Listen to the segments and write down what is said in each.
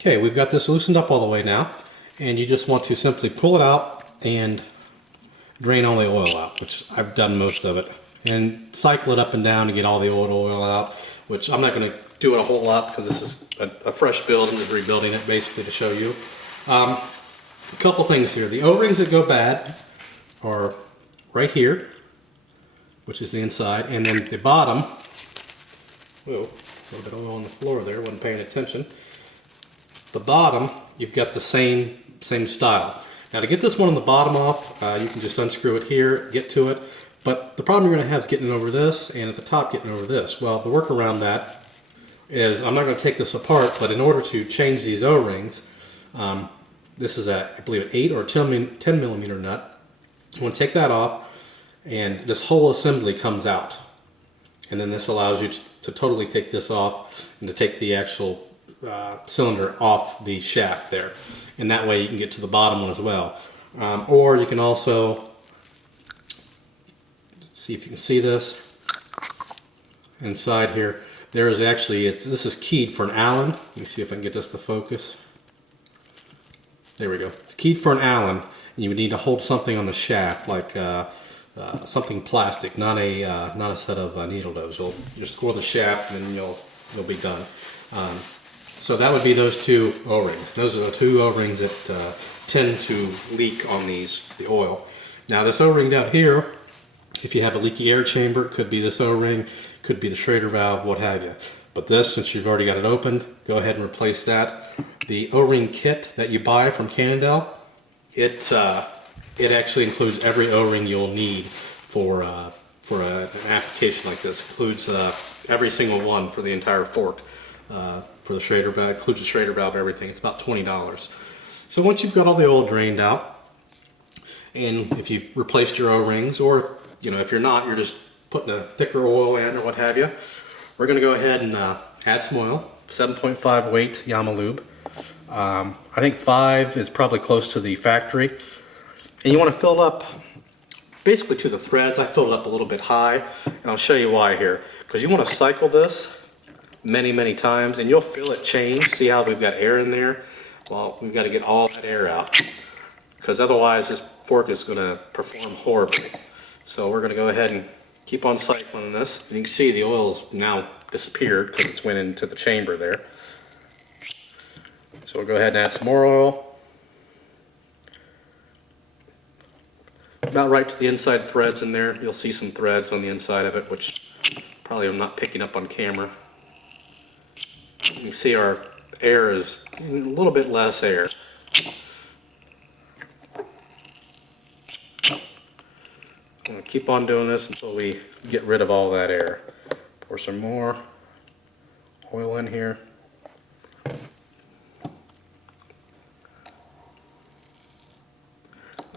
Okay, we've got this loosened up all the way now, and you just want to simply pull it out and drain all the oil out, which I've done most of it, and cycle it up and down to get all the old oil out, which I'm not going to do it a whole lot because this is a fresh build. I'm just rebuilding it basically to show you. A couple things here. The O-rings that go bad are right here, which is the inside, and then the bottom, whoa, a little bit of oil on the floor there, wasn't paying attention. The bottom, you've got the same style. Now to get this one on the bottom off, you can just unscrew it here, get to it, but the problem you're going to have is getting over this, and at the top getting over this. Well, the work around that is, I'm not going to take this apart, but in order to change these O-rings, this is I believe an 8 or 10 millimeter nut. You want to take that off, and this whole assembly comes out. And then this allows you to totally take this off and to take the actual cylinder off the shaft there, and that way you can get to the bottom one as well. Or you can also see if you can see this inside here. There is actually, this is keyed for an Allen. Let me see if I can get this to focus. There we go. It's keyed for an Allen, and you would need to hold something on the shaft, like something plastic, not a set of needle nose. You'll just score the shaft, and then you'll be done. So that would be those two O-rings. Those are the two O-rings that tend to leak on the oil. Now this O-ring down here, if you have a leaky air chamber, it could be this O-ring, could be the Schrader valve, what have you. But this, since you've already got it opened, go ahead and replace that. The O-ring kit that you buy from Cannondale, it actually includes every O-ring you'll need for an application like this. It includes every single one for the entire fork. For the Schrader valve, includes the Schrader valve, everything. It's about $20. So once you've got all the oil drained out, and if you've replaced your O-rings, or if you're not, you're just putting a thicker oil in or what have you, we're going to go ahead and add some oil. 7.5 weight Yamalube. I think 5 is probably close to the factory, and you want to fill it up basically to the threads. I filled it up a little bit high, and I'll show you why here. Because you want to cycle this many times, and you'll feel it change. See how we've got air in there? Well, we've got to get all that air out, because otherwise this fork is going to perform horribly. So we're going to go ahead and keep on cycling this. And you can see the oil's now disappeared because it's went into the chamber there. So we'll go ahead and add some more oil. About right to the inside threads in there. You'll see some threads on the inside of it, which probably I'm not picking up on camera. You can see our air is a little bit less air. I'm going to keep on doing this until we get rid of all that air. Pour some more oil in here.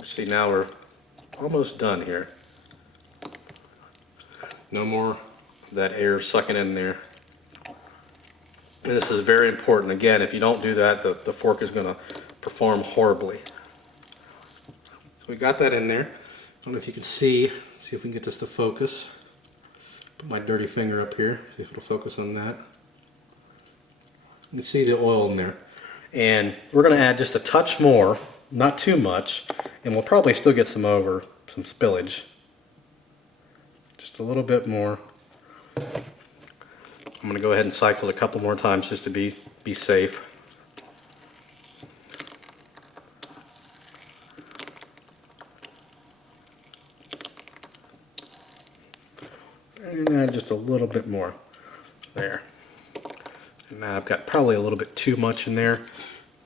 See, now we're almost done here. No more of that air sucking in there. And this is very important. Again, if you don't do that, the fork is going to perform horribly. So we got that in there. I don't know if you can see if we can get this to focus. Put my dirty finger up here, see if it'll focus on that. You can see the oil in there. And we're going to add just a touch more, not too much, and we'll probably still get some spillage. Just a little bit more. I'm going to go ahead and cycle it a couple more times just to be safe. And add just a little bit more there. And now I've got probably a little bit too much in there,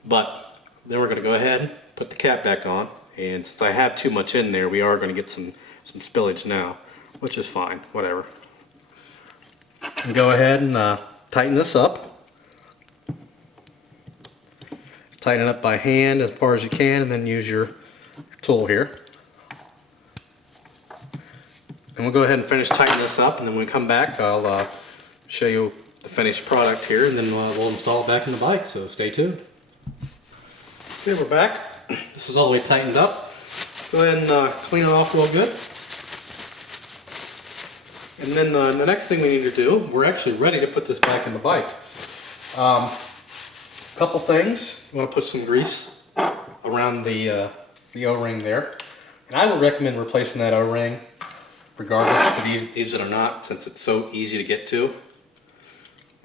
but then we're going to go ahead, put the cap back on, and since I have too much in there, we are going to get some spillage now, which is fine, whatever. And go ahead and tighten this up. Tighten it up by hand as far as you can, and then use your tool here. And we'll go ahead and finish tightening this up, and then when we come back, I'll show you the finished product here, and then we'll install it back in the bike, so stay tuned. Okay, we're back. This is all the way tightened up. Go ahead and clean it off real good. And then the next thing we need to do, we're actually ready to put this back in the bike. Couple things. You want to put some grease around the O-ring there. And I would recommend replacing that O-ring regardless if you use it or not, since it's so easy to get to.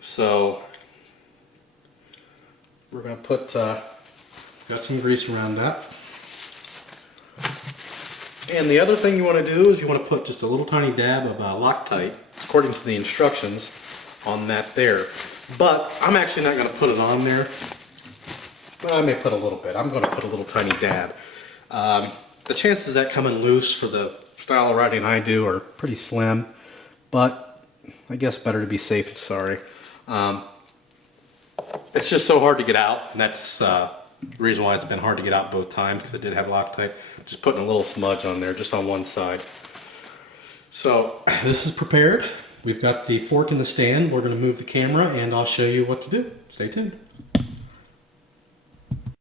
So we're going to put, got some grease around that. And the other thing you want to do is you want to put just a little tiny dab of Loctite, according to the instructions, on that there. But I'm actually not going to put it on there. Well, I may put a little bit. I'm going to put a little tiny dab. The chances of that coming loose for the style of riding I do are pretty slim, but I guess better to be safe than sorry. It's just so hard to get out, and that's the reason why it's been hard to get out both times, because it did have Loctite. Just putting a little smudge on there, just on one side. So this is prepared. We've got the fork in the stand. We're going to move the camera, and I'll show you what to do. Stay tuned.